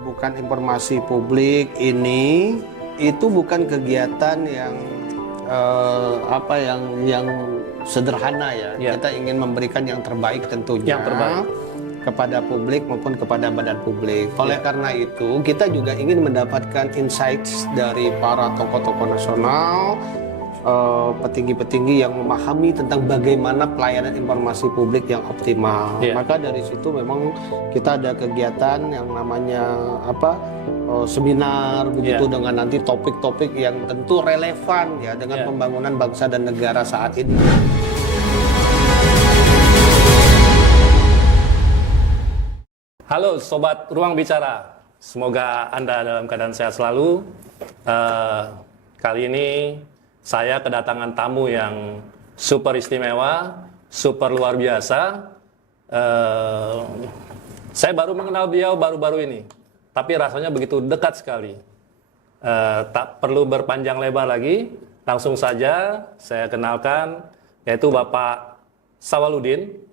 keterbukaan informasi publik ini itu bukan kegiatan yang yang sederhana ya. Kita ingin memberikan yang terbaik tentunya kepada publik maupun kepada badan publik. Oleh karena itu, kita juga ingin mendapatkan insights dari para tokoh-tokoh nasional, petinggi-petinggi yang memahami tentang bagaimana pelayanan informasi publik yang optimal. Maka dari situ memang kita ada kegiatan yang namanya seminar begitu dengan nanti topik-topik yang tentu relevan ya dengan pembangunan bangsa dan negara saat ini. Halo Sobat Ruang Bicara, semoga Anda dalam keadaan sehat selalu. Kali ini saya kedatangan tamu yang super istimewa, super luar biasa. Saya baru mengenal beliau baru-baru ini, tapi rasanya begitu dekat sekali. Tak perlu berpanjang lebar lagi, langsung saja saya kenalkan, yaitu Bapak Sawaludin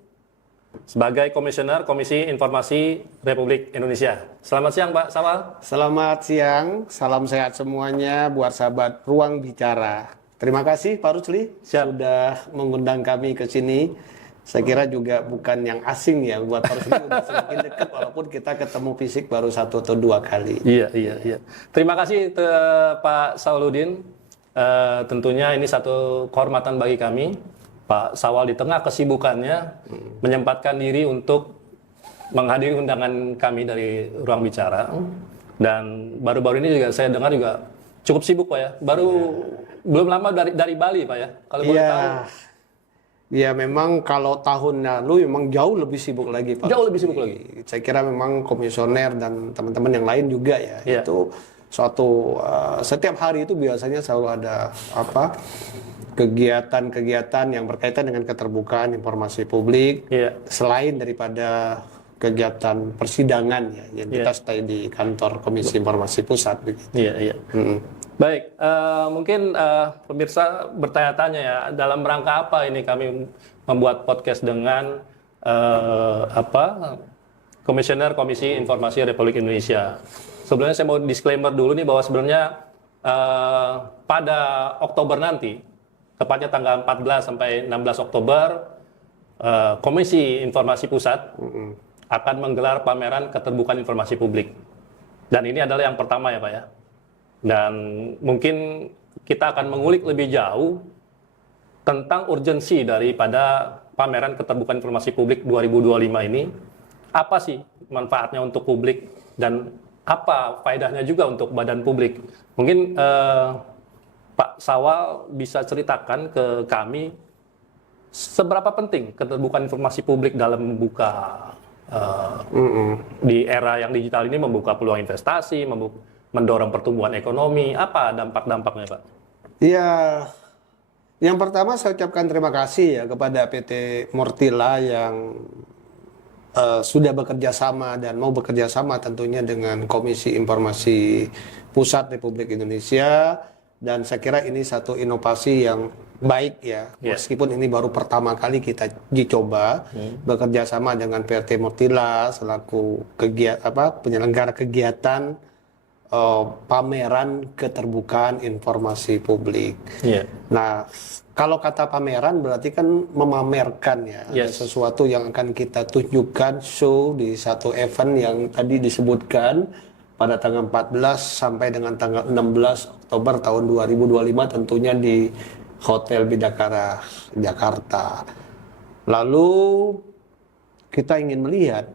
sebagai Komisioner Komisi Informasi Republik Indonesia. Selamat siang Pak Sawal. Selamat siang, salam sehat semuanya buat sahabat Ruang Bicara. Terima kasih Pak Rusli sudah mengundang kami ke sini. Saya kira juga bukan yang asing ya buat Pak Rusli, sudah semakin dekat walaupun kita ketemu fisik baru 1 atau 2 kali. Iya. Terima kasih Pak Sawaludin. Tentunya ini satu kehormatan bagi kami. Pak Sawal di tengah kesibukannya menyempatkan diri untuk menghadiri undangan kami dari Ruang Bicara. Dan baru-baru ini juga saya dengar juga cukup sibuk Pak ya. Belum lama dari Bali Pak ya. Kalau boleh tahu. Ya memang kalau tahun lalu memang jauh lebih sibuk lagi Pak. Jauh lebih sibuk lagi. Saya kira memang komisioner dan teman-teman yang lain juga ya. Itu suatu setiap hari itu biasanya selalu ada kegiatan-kegiatan yang berkaitan dengan keterbukaan informasi publik. Selain daripada kegiatan persidangan ya yang kita stay di kantor Komisi Informasi Pusat begitu. Baik, mungkin pemirsa bertanya-tanya ya, dalam rangka apa ini kami membuat podcast dengan Komisioner Komisi Informasi Republik Indonesia. Sebelumnya saya mau disclaimer dulu nih bahwa sebenarnya pada Oktober nanti, tepatnya tanggal 14 sampai 16 Oktober, Komisi Informasi Pusat akan menggelar pameran keterbukaan informasi publik. Dan ini adalah yang pertama ya Pak ya. Dan mungkin kita akan mengulik lebih jauh tentang urgensi daripada pameran keterbukaan informasi publik 2025 ini. Apa sih manfaatnya untuk publik dan apa faedahnya juga untuk badan publik? Mungkin Pak Sawal bisa ceritakan ke kami seberapa penting keterbukaan informasi publik dalam membuka di era yang digital ini, membuka peluang investasi, mendorong pertumbuhan ekonomi. Apa dampak-dampaknya Pak? Iya, yang pertama saya ucapkan terima kasih ya kepada PT Mortila yang sudah bekerja sama dan mau bekerja sama tentunya dengan Komisi Informasi Pusat Republik Indonesia. Dan saya kira ini satu inovasi yang baik ya, meskipun ini baru pertama kali kita dicoba bekerja sama dengan PT Mortila selaku penyelenggara kegiatan pameran keterbukaan informasi publik. Nah, kalau kata pameran berarti kan memamerkan ya, ada sesuatu yang akan kita tunjukkan, show di satu event yang tadi disebutkan pada tanggal 14 sampai dengan tanggal 16 Oktober tahun 2025 tentunya di Hotel Bidakara Jakarta. Lalu kita ingin melihat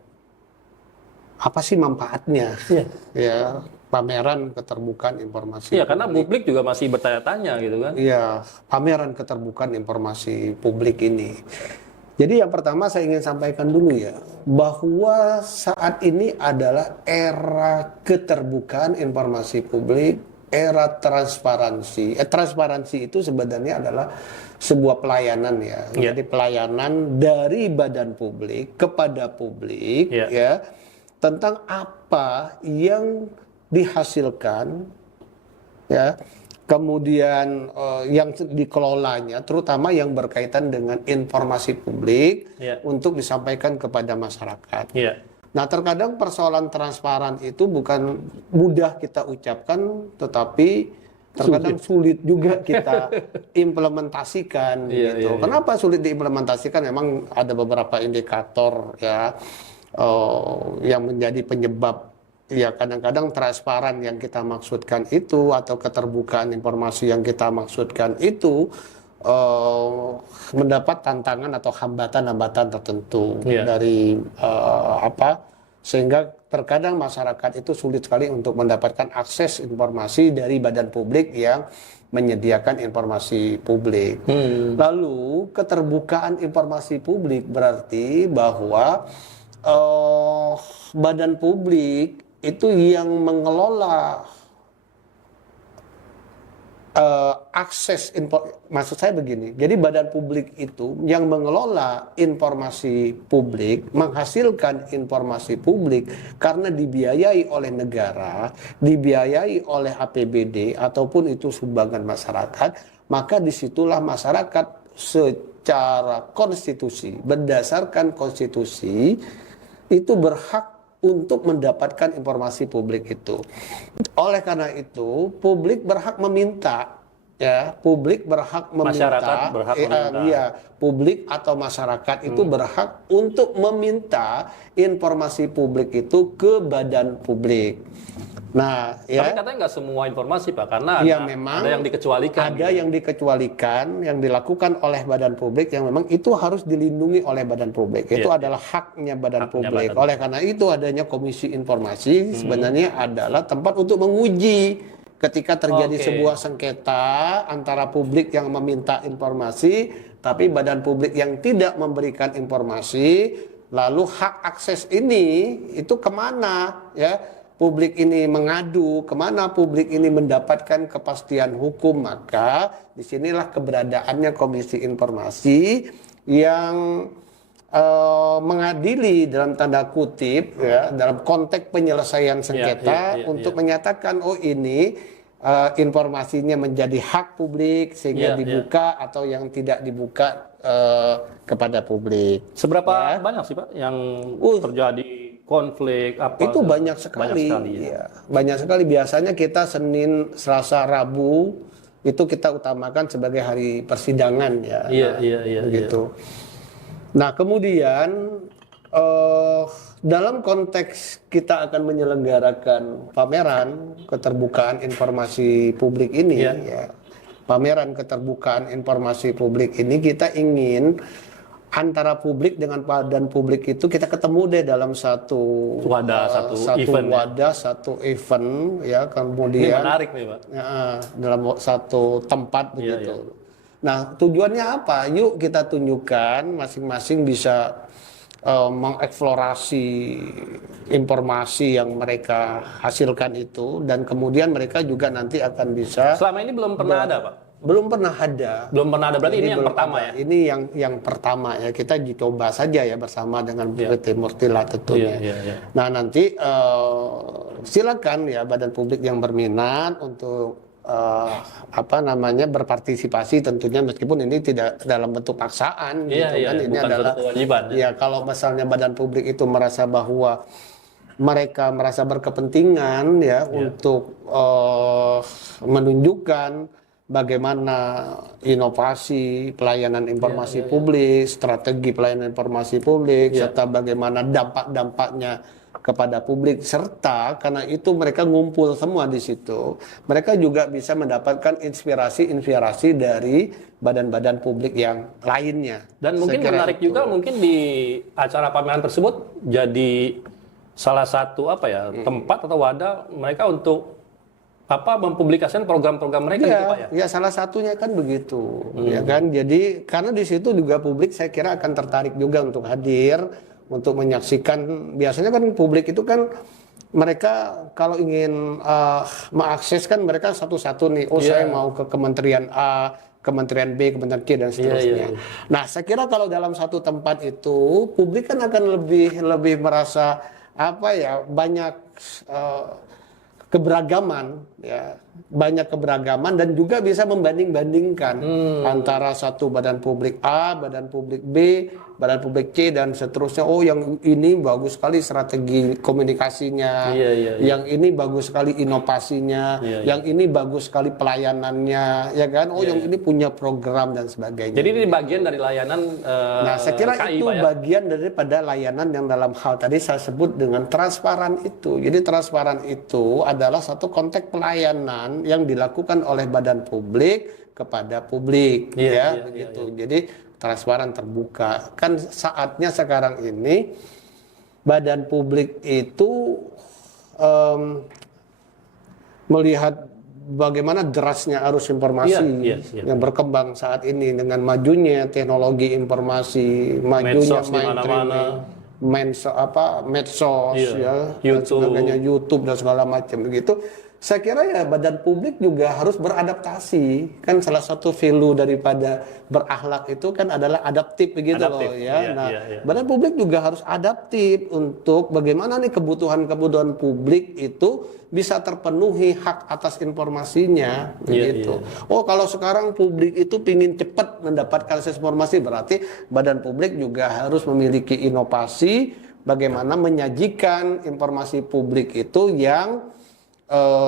apa sih manfaatnya ya pameran keterbukaan informasi. Iya, karena publik juga masih bertanya-tanya gitu kan. Iya, pameran keterbukaan informasi publik ini. Jadi yang pertama saya ingin sampaikan dulu ya, bahwa saat ini adalah era keterbukaan informasi publik, era transparansi. Transparansi itu sebenarnya adalah sebuah pelayanan ya. Jadi pelayanan dari badan publik kepada publik ya tentang apa yang dihasilkan ya. Kemudian yang dikelolanya, terutama yang berkaitan dengan informasi publik untuk disampaikan kepada masyarakat. Nah, terkadang persoalan transparan itu bukan mudah kita ucapkan, tetapi terkadang sulit juga kita implementasikan Iya, gitu. iya, iya. Kenapa sulit diimplementasikan? Memang ada beberapa indikator ya yang menjadi penyebab. Ya, kadang-kadang transparan yang kita maksudkan itu atau keterbukaan informasi yang kita maksudkan itu mendapat tantangan atau hambatan-hambatan tertentu Iya. dari sehingga terkadang masyarakat itu sulit sekali untuk mendapatkan akses informasi dari badan publik yang menyediakan informasi publik. Lalu keterbukaan informasi publik berarti bahwa badan publik itu yang mengelola maksud saya begini, jadi badan publik itu yang mengelola informasi publik, menghasilkan informasi publik karena dibiayai oleh negara, dibiayai oleh APBD ataupun itu sumbangan masyarakat, maka disitulah masyarakat secara konstitusi, berdasarkan konstitusi, itu berhak untuk mendapatkan informasi publik itu. Oleh karena itu, publik berhak meminta, ya, publik berhak meminta, Masyarakat berhak meminta. ya, publik atau masyarakat itu berhak untuk meminta informasi publik itu ke badan publik. Nah, Tapi ya. katanya nggak semua informasi, Pak, karena Ya, memang ada yang dikecualikan. ada yang dikecualikan, yang dilakukan oleh badan publik yang memang itu harus dilindungi oleh badan publik. Itu Iya, adalah haknya badan Haknya publik. badan. Oleh karena itu adanya komisi informasi sebenarnya adalah tempat untuk menguji ketika terjadi Oke. sebuah sengketa antara publik yang meminta informasi, tapi badan publik yang tidak memberikan informasi, lalu hak akses ini itu kemana, ya? Publik ini mengadu, kemana publik ini mendapatkan kepastian hukum, maka disinilah keberadaannya komisi informasi yang mengadili dalam tanda kutip, ya, dalam konteks penyelesaian sengketa untuk menyatakan oh ini informasinya menjadi hak publik sehingga dibuka atau yang tidak dibuka kepada publik. Seberapa banyak sih, Pak, yang terjadi konflik apa? Itu banyak sekali, ya. Banyak sekali. Biasanya kita Senin, Selasa, Rabu itu kita utamakan sebagai hari persidangan, ya. Iya. Gitu. Nah, kemudian dalam konteks kita akan menyelenggarakan pameran keterbukaan informasi publik ini, ya. Pameran keterbukaan informasi publik ini kita ingin antara publik dengan badan publik itu kita ketemu deh dalam satu wadah, satu event, ya. Kemudian ini menarik nih, Pak. Ya, dalam satu tempat begitu. Nah, tujuannya apa? Yuk kita tunjukkan masing-masing bisa mengeksplorasi informasi yang mereka hasilkan itu, dan kemudian mereka juga nanti akan bisa. Selama ini belum pernah ada, Pak? Belum pernah ada. Belum pernah ada, berarti ini yang pertama ada. ya? Ini yang pertama ya, kita dicoba saja ya bersama dengan PT Murtila tentunya. Nah, nanti silakan ya badan publik yang berminat untuk berpartisipasi tentunya, meskipun ini tidak dalam bentuk paksaan gitu kan, ini adalah kewajiban. Ya, kalau misalnya badan publik itu merasa bahwa mereka merasa berkepentingan ya untuk menunjukkan bagaimana inovasi pelayanan informasi publik, strategi pelayanan informasi publik, serta bagaimana dampak-dampaknya kepada publik, serta karena itu mereka ngumpul semua di situ, mereka juga bisa mendapatkan inspirasi dari badan-badan publik yang lainnya. Dan mungkin menarik itu juga mungkin di acara pameran tersebut jadi salah satu tempat atau wadah mereka untuk mempublikasikan program-program mereka gitu, Pak, ya? Ya, salah satunya kan begitu, ya kan. Jadi karena di situ juga publik saya kira akan tertarik juga untuk hadir, untuk menyaksikan. Biasanya kan publik itu kan mereka kalau ingin mengakses kan mereka satu-satu nih, saya mau ke Kementerian A, Kementerian B, Kementerian C, dan seterusnya. Nah, saya kira kalau dalam satu tempat itu publik kan akan lebih merasa banyak keberagaman, ya, banyak keberagaman, dan juga bisa membanding-bandingkan antara satu badan publik A, badan publik B, Badan Publik C dan seterusnya. Oh, yang ini bagus sekali strategi komunikasinya, yang ini bagus sekali inovasinya, yang ini bagus sekali pelayanannya, ya kan? Oh, yang ini punya program dan sebagainya. Jadi ini bagian dari layanan Nah, saya kira KI, itu Pak, ya? bagian daripada layanan yang dalam hal tadi saya sebut dengan transparan itu. Jadi transparan itu adalah satu konteks pelayanan yang dilakukan oleh badan publik kepada publik, begitu. Jadi transparan, terbuka. Kan saatnya sekarang ini badan publik itu melihat bagaimana derasnya arus informasi yang berkembang saat ini dengan majunya teknologi informasi, majunya medsos, YouTube. dan sebagainya, YouTube dan segala macam begitu. Saya kira ya badan publik juga harus beradaptasi. Kan salah satu value daripada berakhlak itu kan adalah adaptif begitu loh ya. Badan publik juga harus adaptif untuk bagaimana nih kebutuhan publik itu bisa terpenuhi hak atas informasinya begitu. Oh, kalau sekarang publik itu pingin cepat mendapatkan akses informasi, berarti badan publik juga harus memiliki inovasi bagaimana menyajikan informasi publik itu yang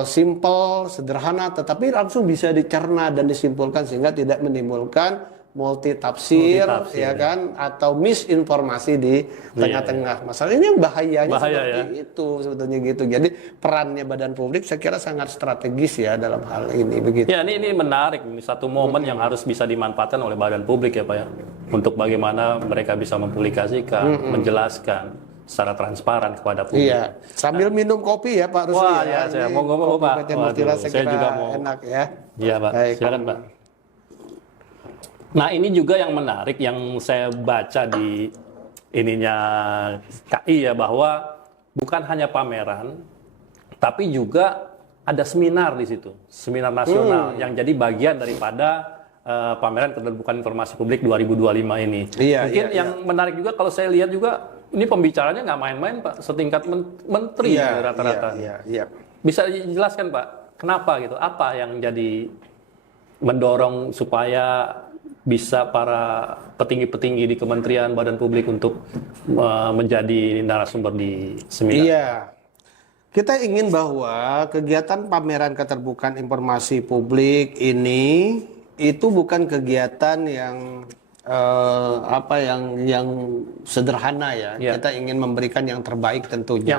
simple, sederhana, tetapi langsung bisa dicerna dan disimpulkan sehingga tidak menimbulkan multitafsir, ya kan, atau misinformasi di tengah-tengah masalah. Ini yang bahayanya seperti itu sebetulnya gitu. Jadi perannya badan publik saya kira sangat strategis ya dalam hal ini begitu. Ya, ini menarik, ini satu momen yang harus bisa dimanfaatkan oleh badan publik ya Pak ya, untuk bagaimana mereka bisa mempublikasikan, menjelaskan secara transparan kepada publik. Iya, sambil minum kopi ya Pak Rusdi. Wah, ya, saya mau ngomong Pak. Saya juga mau. Enak ya. Iya Pak, silakan Pak. Nah, ini juga yang menarik yang saya baca di ininya KI ya, bahwa bukan hanya pameran, tapi juga ada seminar di situ, seminar nasional yang jadi bagian daripada pameran keterbukaan informasi publik 2025 ini. Mungkin yang menarik juga kalau saya lihat juga ini pembicaranya nggak main-main Pak, setingkat menteri rata-rata. Bisa dijelaskan Pak, kenapa gitu? Apa yang jadi mendorong supaya bisa para petinggi-petinggi di kementerian, badan publik untuk menjadi narasumber di seminar? Iya, kita ingin bahwa kegiatan pameran keterbukaan informasi publik ini itu bukan kegiatan yang yang sederhana ya. Kita ingin memberikan yang terbaik tentunya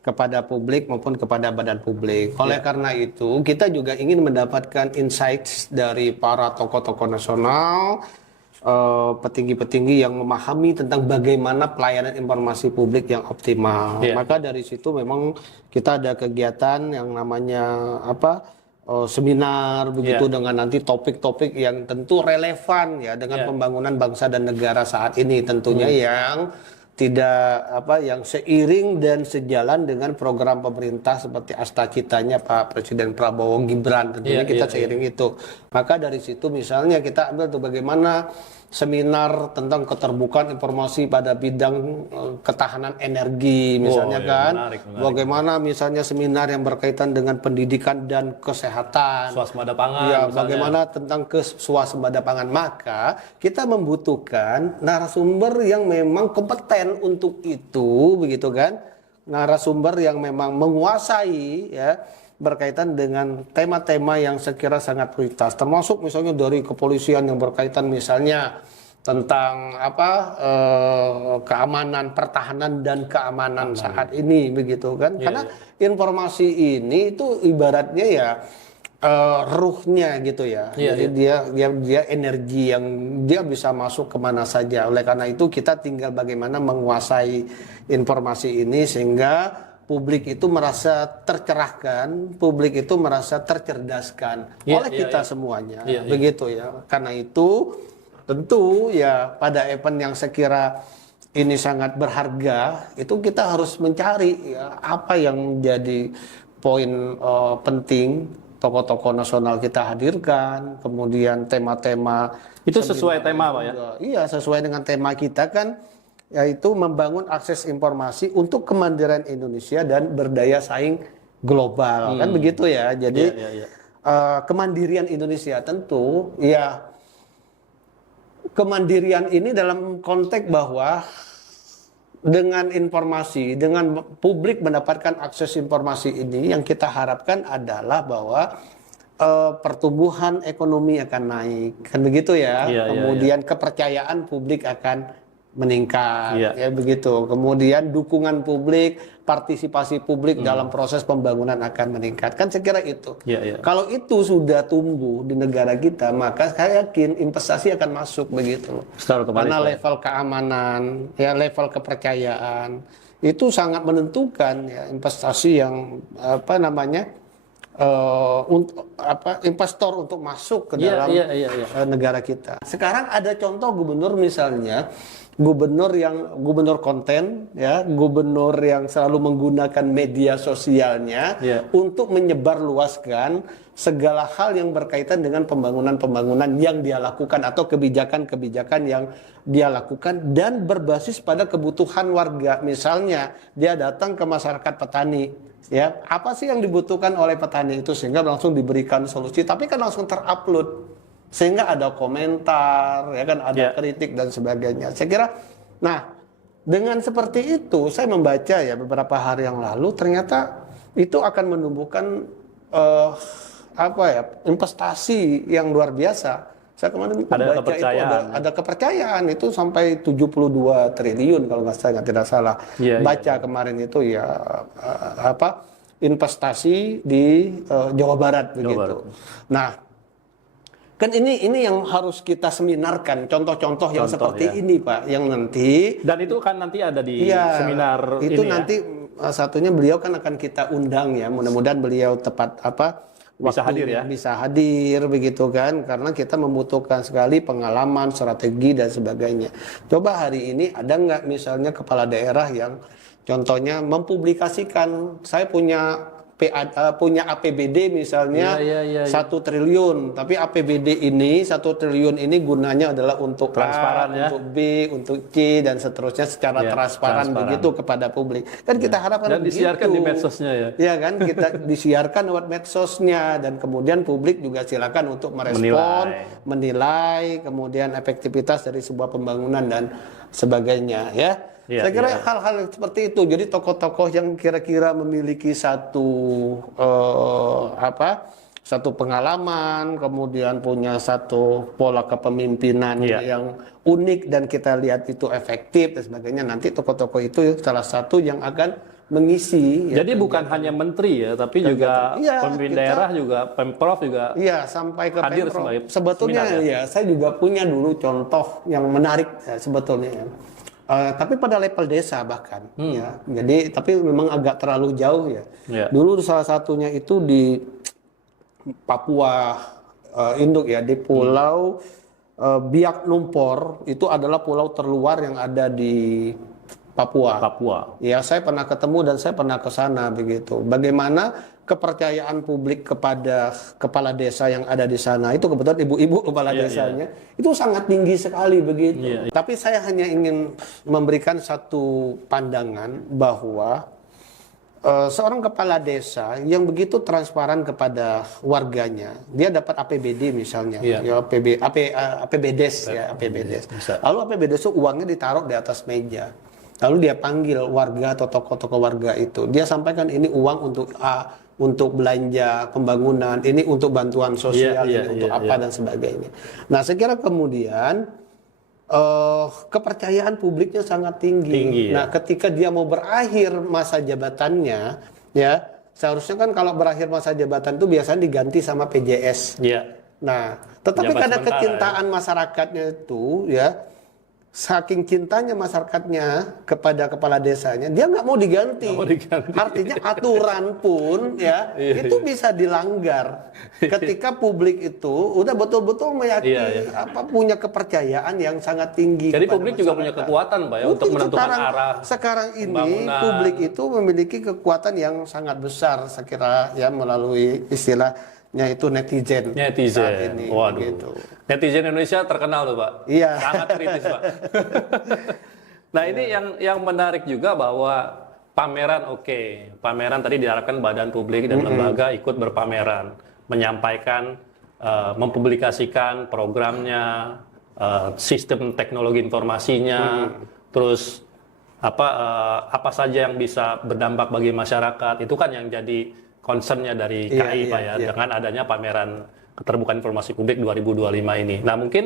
kepada publik maupun kepada badan publik. Oleh karena itu, kita juga ingin mendapatkan insights dari para tokoh-tokoh nasional, petinggi-petinggi yang memahami tentang bagaimana pelayanan informasi publik yang optimal. Maka dari situ memang kita ada kegiatan yang namanya seminar begitu dengan nanti topik-topik yang tentu relevan ya dengan pembangunan bangsa dan negara saat ini tentunya yang tidak yang seiring dan sejalan dengan program pemerintah seperti Astacitanya Pak Presiden Prabowo Gibran tentunya kita seiring itu. Maka dari situ misalnya kita ambil tuh bagaimana seminar tentang keterbukaan informasi pada bidang ketahanan energi misalnya menarik. Bagaimana misalnya seminar yang berkaitan dengan pendidikan dan kesehatan, swasembada pangan, bagaimana tentang swasembada pangan. Maka kita membutuhkan narasumber yang memang kompeten untuk itu begitu kan, narasumber yang memang menguasai ya berkaitan dengan tema-tema yang sekira sangat prioritas, termasuk misalnya dari kepolisian yang berkaitan misalnya tentang keamanan, pertahanan dan keamanan saat ini begitu kan, karena informasi ini itu ibaratnya ya ruhnya gitu ya, jadi dia energi yang dia bisa masuk kemana saja. Oleh karena itu kita tinggal bagaimana menguasai informasi ini sehingga publik itu merasa tercerahkan, publik itu merasa tercerdaskan oleh kita semuanya, begitu ya. Karena itu tentu ya pada event yang sekira ini sangat berharga, itu kita harus mencari ya, apa yang menjadi poin penting tokoh-tokoh nasional kita hadirkan, kemudian tema-tema itu sesuai tema Pak ya? Iya, sesuai dengan tema kita kan, yaitu membangun akses informasi untuk kemandirian Indonesia dan berdaya saing global kan begitu ya. Jadi kemandirian Indonesia tentu ya kemandirian ini dalam konteks bahwa dengan informasi, dengan publik mendapatkan akses informasi ini, yang kita harapkan adalah bahwa pertumbuhan ekonomi akan naik, kan begitu ya. Kemudian kepercayaan publik akan meningkat, ya begitu. Kemudian dukungan publik, partisipasi publik dalam proses pembangunan akan meningkat. Kan saya kira itu. Kalau itu sudah tumbuh di negara kita, maka saya yakin investasi akan masuk begitu. Karena level keamanan, ya level kepercayaan itu sangat menentukan ya investasi yang investor untuk masuk ke dalam negara kita. Sekarang ada contoh gubernur misalnya, gubernur konten ya, gubernur yang selalu menggunakan media sosialnya untuk menyebarluaskan segala hal yang berkaitan dengan pembangunan yang dia lakukan atau kebijakan-kebijakan yang dia lakukan dan berbasis pada kebutuhan warga. Misalnya dia datang ke masyarakat petani, ya apa sih yang dibutuhkan oleh petani itu, sehingga langsung diberikan solusi, tapi kan langsung terupload sehingga ada komentar, ya kan, ada kritik dan sebagainya. Saya kira, nah dengan seperti itu saya membaca ya beberapa hari yang lalu, ternyata itu akan menumbuhkan investasi yang luar biasa. Saya kemarin membaca itu ada kepercayaan itu sampai 72 triliun kalau tidak salah. Kemarin itu ya investasi di Jawa Barat begitu. Nah, kan ini yang harus kita seminarkan, contoh-contoh yang seperti ini Pak, yang nanti, dan itu kan nanti ada di seminar itu ini nanti satunya beliau kan akan kita undang ya, mudah-mudahan beliau tepat bisa hadir ya, bisa hadir begitu kan, karena kita membutuhkan sekali pengalaman, strategi dan sebagainya. Coba hari ini ada nggak misalnya kepala daerah yang contohnya mempublikasikan, saya punya APBD misalnya 1 triliun, tapi APBD ini 1 triliun ini gunanya adalah untuk transparan A, untuk B, untuk C dan seterusnya secara transparan begitu kepada publik. Kan kita harapkan dan begitu. Disiarkan di medsosnya ya. Ya kan, kita disiarkan lewat medsosnya dan kemudian publik juga silakan untuk merespon, menilai kemudian efektivitas dari sebuah pembangunan dan sebagainya ya. Saya kira hal-hal seperti itu. Jadi tokoh-tokoh yang kira-kira memiliki satu pengalaman, kemudian punya satu pola kepemimpinan yang unik dan kita lihat itu efektif dan sebagainya. Nanti tokoh-tokoh itu salah satu yang akan mengisi. Jadi bukan hanya menteri ya, tapi juga pemimpin daerah juga, pemprov juga. Iya, sampai ke hadir pemprov. Sebetulnya ya, saya juga punya dulu contoh yang menarik ya, sebetulnya. Tapi pada level desa bahkan, ya. Jadi tapi memang agak terlalu jauh ya. Dulu salah satunya itu di Papua Induk ya, di Pulau Biak Numfor, itu adalah pulau terluar yang ada di Papua. Ya, saya pernah ketemu dan saya pernah ke sana begitu. Bagaimana kepercayaan publik kepada kepala desa yang ada di sana, itu kebetulan ibu-ibu kepala desanya itu sangat tinggi sekali begitu. Tapi saya hanya ingin memberikan satu pandangan bahwa seorang kepala desa yang begitu transparan kepada warganya, dia dapat APBD misalnya, APBDes ya, APBDes. Lalu APBDes itu uangnya ditaruh di atas meja. Lalu dia panggil warga atau tokoh-tokoh warga itu. Dia sampaikan ini uang untuk untuk belanja pembangunan, ini untuk bantuan sosial, ini untuk apa dan sebagainya. Nah, saya kira kemudian kepercayaan publiknya sangat tinggi. Nah, ketika dia mau berakhir masa jabatannya, ya seharusnya kan kalau berakhir masa jabatan itu biasanya diganti sama PJS. Nah, tetapi karena kecintaan masyarakatnya itu, ya, saking cintanya masyarakatnya kepada kepala desanya, dia nggak mau diganti. Artinya aturan pun ya itu bisa dilanggar ketika publik itu udah betul-betul meyakini punya kepercayaan yang sangat tinggi. Jadi publik juga punya kekuatan Pak ya untuk menentukan arah. Sekarang ini publik itu memiliki kekuatan yang sangat besar, saya kira ya, melalui istilahnya itu netizen. Saat ini. Waduh. Gitu. Netizen Indonesia terkenal tuh Pak. Iya. Sangat kritis Pak. Nah ini yang menarik juga bahwa pameran pameran tadi diharapkan badan publik dan lembaga ikut berpameran, menyampaikan, mempublikasikan programnya, sistem teknologi informasinya, terus apa saja yang bisa berdampak bagi masyarakat, itu kan yang jadi concernnya dari Iya, KAI, iya, Pak, ya, iya. dengan adanya pameran keterbukaan informasi publik 2025 ini. Nah, mungkin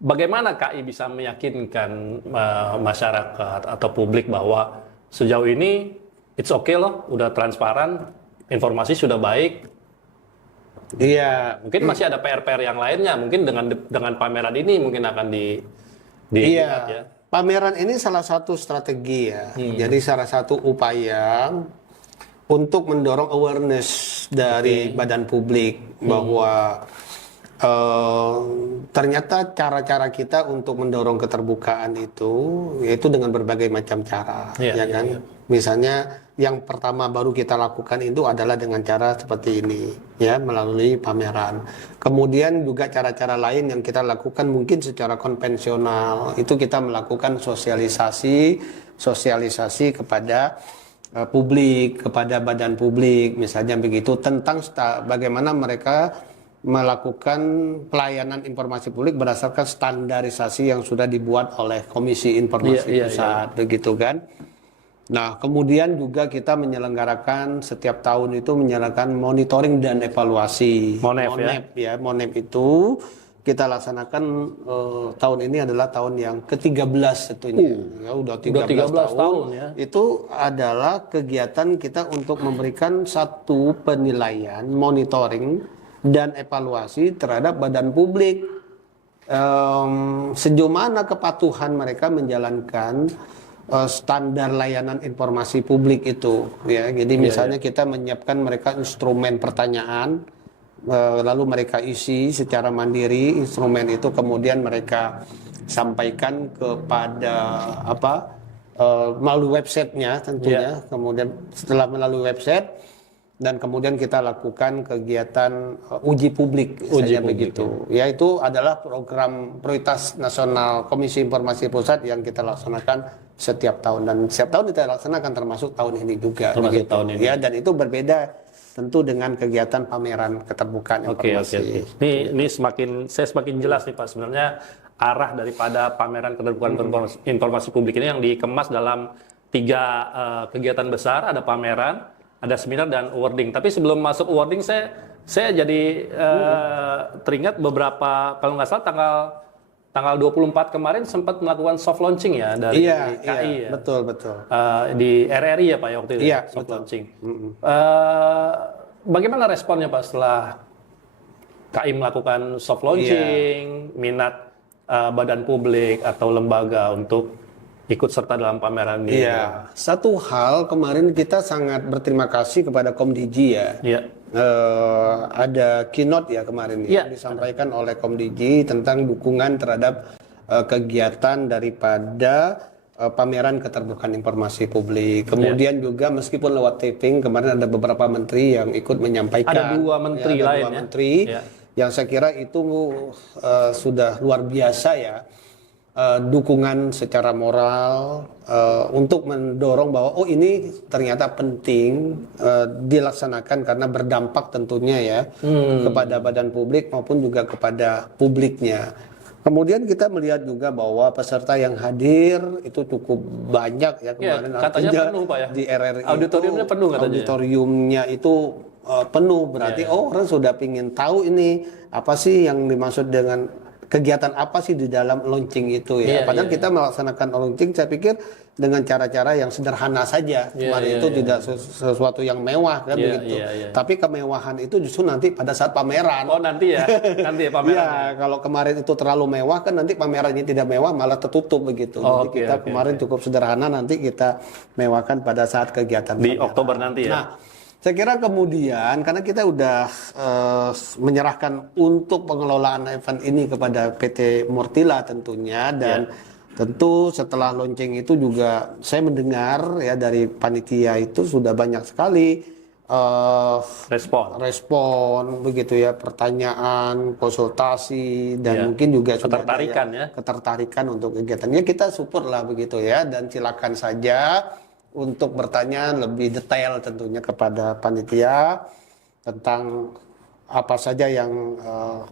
bagaimana KAI bisa meyakinkan masyarakat atau publik bahwa sejauh ini it's okay loh, udah transparan, informasi sudah baik. Iya, Mungkin masih ada PR-PR yang lainnya, mungkin dengan pameran ini mungkin akan dilihat ya. iya. Pameran ini salah satu strategi ya. Jadi salah satu upaya untuk mendorong awareness dari badan publik bahwa ternyata cara-cara kita untuk mendorong keterbukaan itu yaitu dengan berbagai macam cara, Iya, ya iya, kan? iya. Misalnya yang pertama baru kita lakukan itu adalah dengan cara seperti ini, ya, melalui pameran. Kemudian juga cara-cara lain yang kita lakukan mungkin secara konvensional itu kita melakukan sosialisasi kepada publik, kepada badan publik, misalnya begitu, tentang bagaimana mereka melakukan pelayanan informasi publik berdasarkan standarisasi yang sudah dibuat oleh Komisi Informasi Iya, iya, Pusat, begitu kan? Nah, kemudian juga kita menyelenggarakan setiap tahun itu menyelenggarakan monitoring dan evaluasi. Monep, ya? Monep itu kita laksanakan tahun ini adalah tahun yang ke-13 tentunya. Ya, udah 13 tahun ya. Itu adalah kegiatan kita untuk memberikan satu penilaian, monitoring dan evaluasi terhadap badan publik. Sejauh mana kepatuhan mereka menjalankan standar layanan informasi publik itu, ya. Jadi misalnya kita menyiapkan mereka instrumen pertanyaan, lalu mereka isi secara mandiri instrumen itu, kemudian mereka sampaikan kepada melalui websitenya tentunya. Kemudian setelah melalui website dan kemudian kita lakukan kegiatan uji publik, misalnya begitu. Ya, itu adalah program prioritas nasional Komisi Informasi Pusat yang kita laksanakan setiap tahun, dan setiap tahun kita laksanakan termasuk tahun ini juga. Termasuk tahun ini. Ya, dan itu berbeda tentu dengan kegiatan pameran keterbukaan informasi. Ini saya semakin jelas nih Pak, sebenarnya arah daripada pameran keterbukaan informasi publik ini yang dikemas dalam 3 kegiatan besar, ada pameran, ada seminar dan awarding. Tapi sebelum masuk awarding, saya jadi teringat beberapa, kalau nggak salah tanggal 24 kemarin sempat melakukan soft launching ya dari KAI ya. Betul. Di RRI ya Pak ya waktu itu, Iya, soft betul. launching. Bagaimana responnya Pak setelah KAI melakukan soft launching, minat badan publik atau lembaga untuk ikut serta dalam pameran ini? Iya, satu hal kemarin kita sangat berterima kasih kepada Komdiji ya. Iya. Ada keynote ya kemarin ya, disampaikan oleh Komdiji tentang dukungan terhadap kegiatan daripada pameran keterbukaan informasi publik. Kemudian juga meskipun lewat taping, kemarin ada beberapa menteri yang ikut menyampaikan. Ada 2 menteri ada lain 2 menteri yang saya kira itu sudah luar biasa ya. Dukungan secara moral untuk mendorong bahwa ini ternyata penting dilaksanakan karena berdampak tentunya ya kepada badan publik maupun juga kepada publiknya. Kemudian kita melihat juga bahwa peserta yang hadir itu cukup banyak ya kemarin. Katanya penuh Pak ya. Di RRI auditoriumnya penuh katanya. Auditoriumnya itu penuh, berarti orang sudah ingin tahu ini apa sih yang dimaksud dengan kegiatan apa sih di dalam launching itu ya. Padahal kita melaksanakan launching saya pikir dengan cara-cara yang sederhana saja. Kemarin itu tidak sesuatu yang mewah kan begitu. Tapi kemewahan itu justru nanti pada saat pameran. Oh nanti ya, nanti ya pameran. Ya, kalau kemarin itu terlalu mewah kan nanti pamerannya tidak mewah malah tertutup begitu. Jadi kita kemarin cukup sederhana, nanti kita mewahkan pada saat kegiatan di pameran. Oktober nanti ya. Nah, saya kira kemudian karena kita udah menyerahkan untuk pengelolaan event ini kepada PT Mortila tentunya, dan tentu setelah launching itu juga saya mendengar ya dari panitia itu sudah banyak sekali respon begitu ya, pertanyaan, konsultasi, dan mungkin juga ketertarikan untuk kegiatannya. Kita support lah begitu ya, dan silakan saja untuk bertanya lebih detail tentunya kepada panitia tentang apa saja yang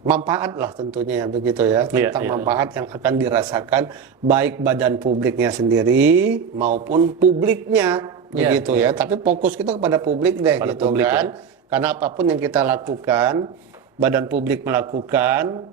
manfaat lah tentunya ya begitu ya, tentang manfaat yang akan dirasakan baik badan publiknya sendiri maupun publiknya begitu ya. Tapi fokus kita kepada publik deh pada gitu publik, kan. Karena apapun yang kita lakukan, badan publik melakukan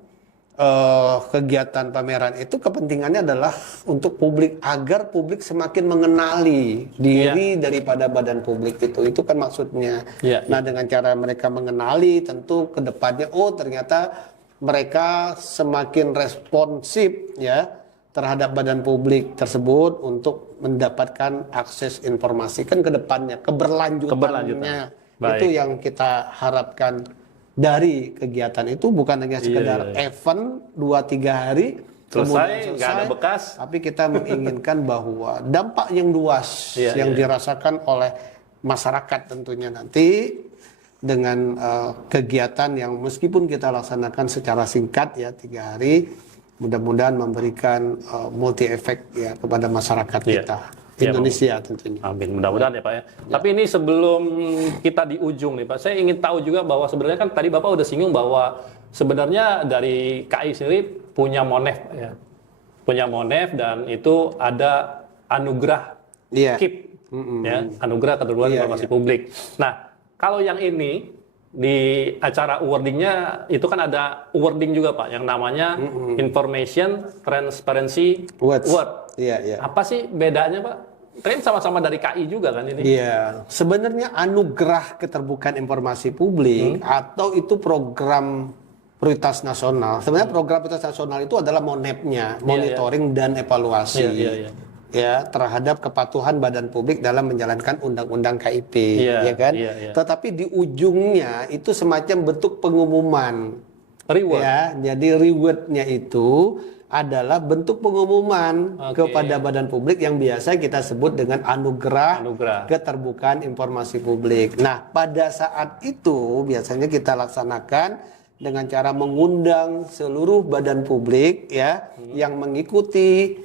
kegiatan pameran itu kepentingannya adalah untuk publik, agar publik semakin mengenali diri daripada badan publik itu kan maksudnya. Nah, dengan cara mereka mengenali, tentu ke depannya ternyata mereka semakin responsif ya terhadap badan publik tersebut untuk mendapatkan akses informasi kan ke depannya, keberlanjutannya. Itu yang kita harapkan dari kegiatan itu, bukan hanya sekedar event 2-3 hari selesai, nggak ada bekas, tapi kita menginginkan bahwa dampak yang luas yang dirasakan oleh masyarakat tentunya nanti dengan kegiatan yang meskipun kita laksanakan secara singkat ya 3 hari, mudah-mudahan memberikan multi efek ya kepada masyarakat kita. Indonesia tentunya. Amin, mudah-mudahan ya Pak ya. Tapi ini sebelum kita di ujung nih Pak, saya ingin tahu juga bahwa sebenarnya kan tadi Bapak udah singgung bahwa sebenarnya dari KAI sendiri punya Monef ya. Punya Monef dan itu ada anugerah KIP ya, anugerah keterbukaan informasi publik. Nah, kalau yang ini di acara awardingnya itu kan ada awarding juga Pak yang namanya Information Transparency Award. Apa sih bedanya Pak? Kan sama-sama dari KAI juga kan ini? Iya, sebenarnya anugerah keterbukaan informasi publik atau itu program prioritas nasional. Sebenarnya program prioritas nasional itu adalah monepnya, monitoring dan evaluasi ya terhadap kepatuhan badan publik dalam menjalankan undang-undang KIP, ya kan? Tetapi di ujungnya itu semacam bentuk pengumuman. Reward. Ya, jadi rewardnya itu adalah bentuk pengumuman kepada badan publik yang biasa kita sebut dengan anugerah keterbukaan informasi publik. Nah, pada saat itu biasanya kita laksanakan dengan cara mengundang seluruh badan publik ya yang mengikuti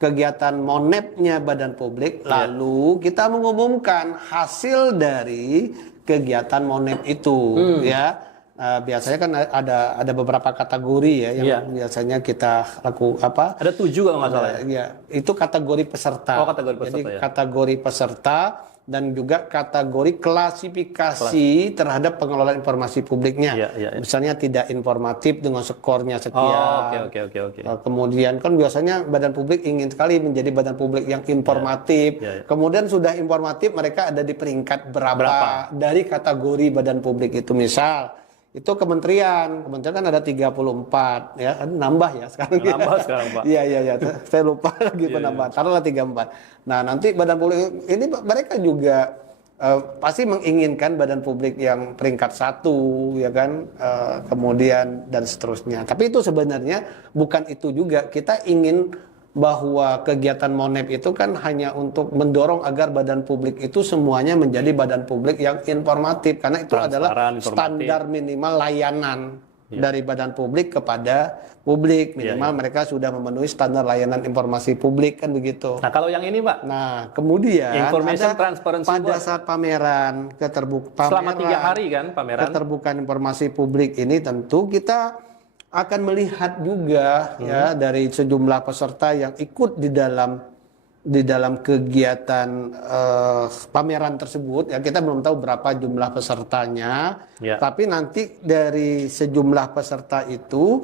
kegiatan monepnya badan publik, lalu kita mengumumkan hasil dari kegiatan monep itu ya. Biasanya kan ada beberapa kategori ya yang biasanya kita Ada 7 kalau nggak salah. Ya, itu kategori peserta. Kategori peserta. Jadi kategori peserta dan juga kategori klasifikasi terhadap pengelolaan informasi publiknya. Misalnya tidak informatif dengan skornya sekian. Oke. Kemudian kan biasanya badan publik ingin sekali menjadi badan publik yang informatif. Kemudian sudah informatif mereka ada di peringkat berapa dari kategori badan publik itu. Misal itu kementerian kan ada 34 ya, nambah ya sekarang. Nambah sekarang Pak. Iya, saya lupa lagi penambahan. Taruhlah 34. Nah, nanti badan publik ini mereka juga pasti menginginkan badan publik yang peringkat 1 ya kan, kemudian dan seterusnya. Tapi itu sebenarnya bukan itu juga. Kita ingin bahwa kegiatan Monep itu kan hanya untuk mendorong agar badan publik itu semuanya menjadi badan publik yang informatif, karena itu adalah standar minimal layanan dari badan publik kepada publik, minimal mereka sudah memenuhi standar layanan informasi publik kan begitu. Nah, kalau yang ini Pak, nah kemudian pada saat pameran keterbukaan selama 3 hari kan pameran keterbukaan informasi publik ini, tentu kita akan melihat juga ya dari sejumlah peserta yang ikut di dalam kegiatan pameran tersebut ya. Kita belum tahu berapa jumlah pesertanya, tapi nanti dari sejumlah peserta itu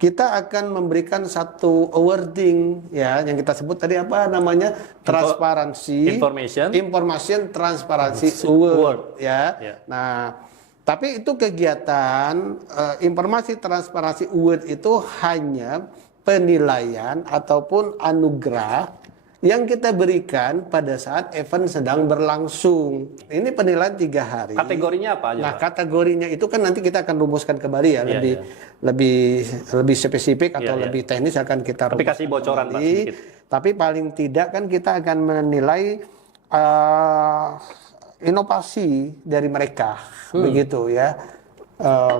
kita akan memberikan satu awarding ya yang kita sebut tadi apa namanya, Information Transparency Award ya. Nah, tapi itu kegiatan informasi transparansi award itu hanya penilaian ataupun anugerah yang kita berikan pada saat event sedang berlangsung. Ini penilaian 3 hari. Kategorinya apa aja? Nah, kategorinya itu kan nanti kita akan rumuskan kembali ya, lebih spesifik atau lebih teknis akan kita rumuskan. Tapi kasih bocoran Pak sedikit. Tapi paling tidak kan kita akan menilai inovasi dari mereka, begitu ya.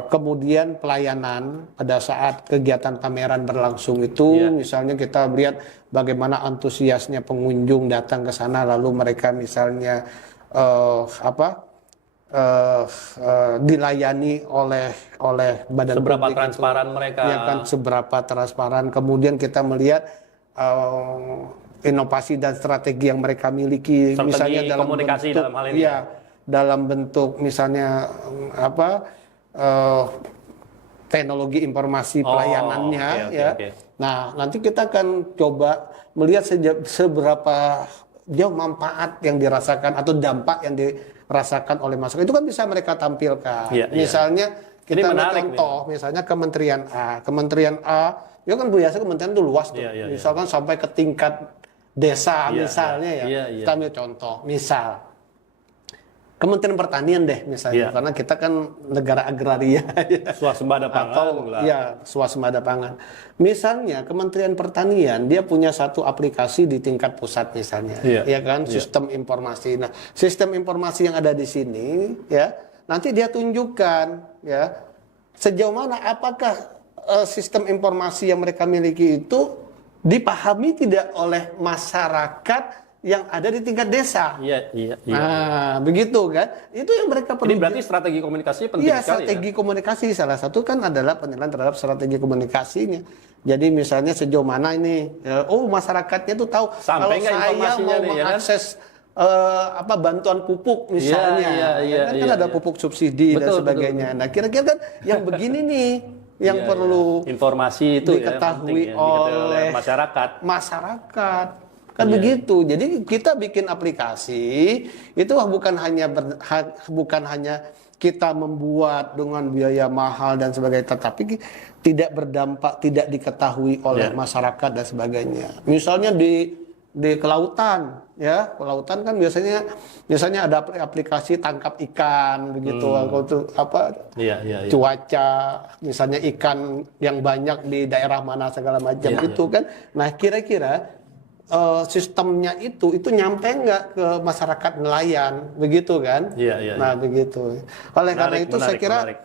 Kemudian pelayanan pada saat kegiatan pameran berlangsung itu, misalnya kita lihat bagaimana antusiasnya pengunjung datang ke sana, lalu mereka misalnya dilayani oleh badan Seberapa publik transparan itu, mereka? ya kan, seberapa transparan. Kemudian kita melihat inovasi dan strategi yang mereka miliki, Strategi misalnya dalam komunikasi bentuk, dalam hal ini, ya, dalam bentuk misalnya teknologi informasi pelayanannya, oke, ya. oke. Nah, nanti kita akan coba melihat seberapa jauh manfaat yang dirasakan atau dampak yang dirasakan oleh masyarakat. Itu kan bisa mereka tampilkan. Iya, iya. Misalnya Ini kita ambil menarik contoh, misalnya Kementerian A, ya kan biasa kementerian itu luas tuh. Iya, iya, iya. Misalkan sampai ke tingkat desa, Iya, misalnya ya. iya, iya. Kita ambil contoh, misal Kementerian Pertanian deh misalnya, Iya. karena kita kan negara agraria, ya. Swasembada pangan Atau lah. ya swasembada pangan. Misalnya Kementerian Pertanian dia punya satu aplikasi di tingkat pusat misalnya, Iya. ya kan, Iya. sistem informasi. Nah, sistem informasi yang ada di sini, ya, nanti dia tunjukkan, ya, sejauh mana apakah sistem informasi yang mereka miliki itu dipahami tidak oleh masyarakat yang ada di tingkat desa. Iya, iya, iya. Nah, begitu kan? Itu yang mereka perlu. Ini berarti strategi komunikasi penting Iya, sekali strategi komunikasi salah satu kan adalah penilaian terhadap strategi komunikasinya. Jadi misalnya sejauh mana ini, masyarakatnya tuh tahu Sampai kalau nggak saya informasinya mau nih, ya kan? mengakses bantuan pupuk misalnya, iya, kan iya, ada iya. pupuk subsidi dan Betul, sebagainya. Nah, kira-kira kan yang begini nih yang Iya, perlu iya. Informasi itu diketahui ya, penting ya, diketahui oleh masyarakat. kan Iya. begitu. Jadi kita bikin aplikasi itu bukan hanya kita membuat dengan biaya mahal dan sebagainya, tetapi tidak berdampak, tidak diketahui oleh Iya. masyarakat dan sebagainya. Misalnya di kelautan, ya, kelautan kan biasanya ada aplikasi tangkap ikan begitu, atau Iya, iya, iya. cuaca, misalnya ikan yang banyak di daerah mana segala macam Iya, itu kan. Nah, kira-kira sistemnya itu nyampe nggak ke masyarakat nelayan, begitu kan? Iya, iya, Nah, begitu. Oleh karena itu saya kira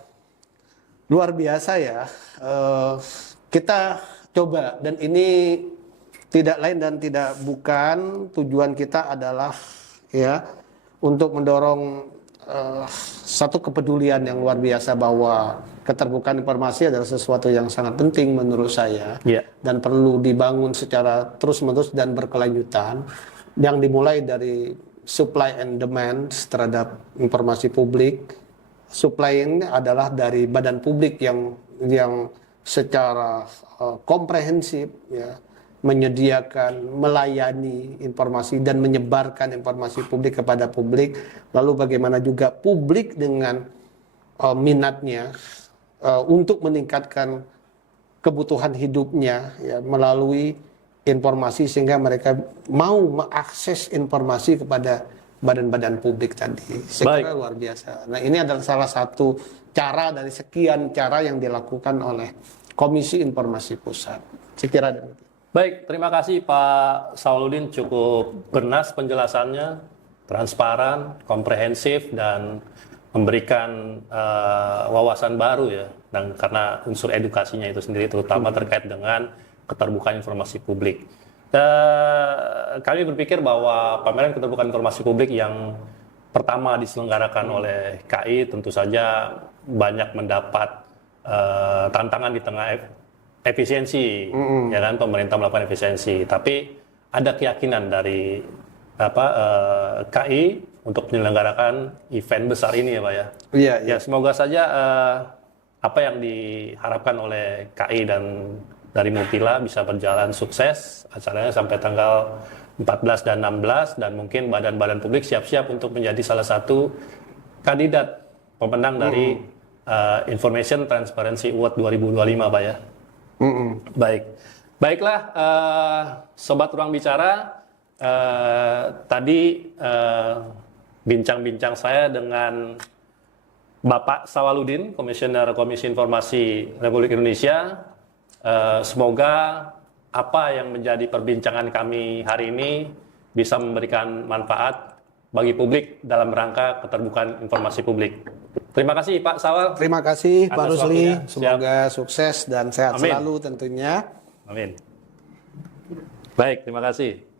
luar biasa ya. Kita coba, dan ini tidak lain dan tidak bukan tujuan kita adalah ya untuk mendorong satu kepedulian yang luar biasa bahwa keterbukaan informasi adalah sesuatu yang sangat penting menurut saya, Iya. dan perlu dibangun secara terus-menerus dan berkelanjutan, yang dimulai dari supply and demand terhadap informasi publik. Supply ini adalah dari badan publik yang secara komprehensif, ya, menyediakan, melayani informasi dan menyebarkan informasi publik kepada publik. Lalu bagaimana juga publik dengan minatnya untuk meningkatkan kebutuhan hidupnya, ya, melalui informasi, sehingga mereka mau mengakses informasi kepada badan-badan publik tadi. Saya kira luar biasa. Nah, ini adalah salah satu cara dari sekian cara yang dilakukan oleh Komisi Informasi Pusat. Saya kira demikian. Baik, terima kasih Pak Sauludin, cukup bernas penjelasannya, transparan, komprehensif, dan memberikan wawasan baru ya, dan karena unsur edukasinya itu sendiri, terutama terkait dengan keterbukaan informasi publik. Kami berpikir bahwa pameran keterbukaan informasi publik yang pertama diselenggarakan oleh KI tentu saja banyak mendapat tantangan di tengah efisiensi, ya kan, pemerintah melakukan efisiensi. Tapi ada keyakinan dari KI untuk menyelenggarakan event besar ini ya Pak ya. Iya, Ya semoga saja apa yang diharapkan oleh KI dan dari Mutila bisa berjalan sukses. Acaranya sampai tanggal 14 dan 16, dan mungkin badan-badan publik siap-siap untuk menjadi salah satu kandidat pemenang dari Information Transparency Award 2025 Pak ya. Baiklah, Sobat Ruang Bicara, tadi bincang-bincang saya dengan Bapak Sawaludin, Komisioner Komisi Informasi Republik Indonesia. Semoga apa yang menjadi perbincangan kami hari ini bisa memberikan manfaat bagi publik dalam rangka keterbukaan informasi publik. Terima kasih Pak Sawal. Terima kasih Pak Atas Rusli. waktunya. Semoga sukses dan sehat Amin. selalu tentunya. Amin. Baik, terima kasih.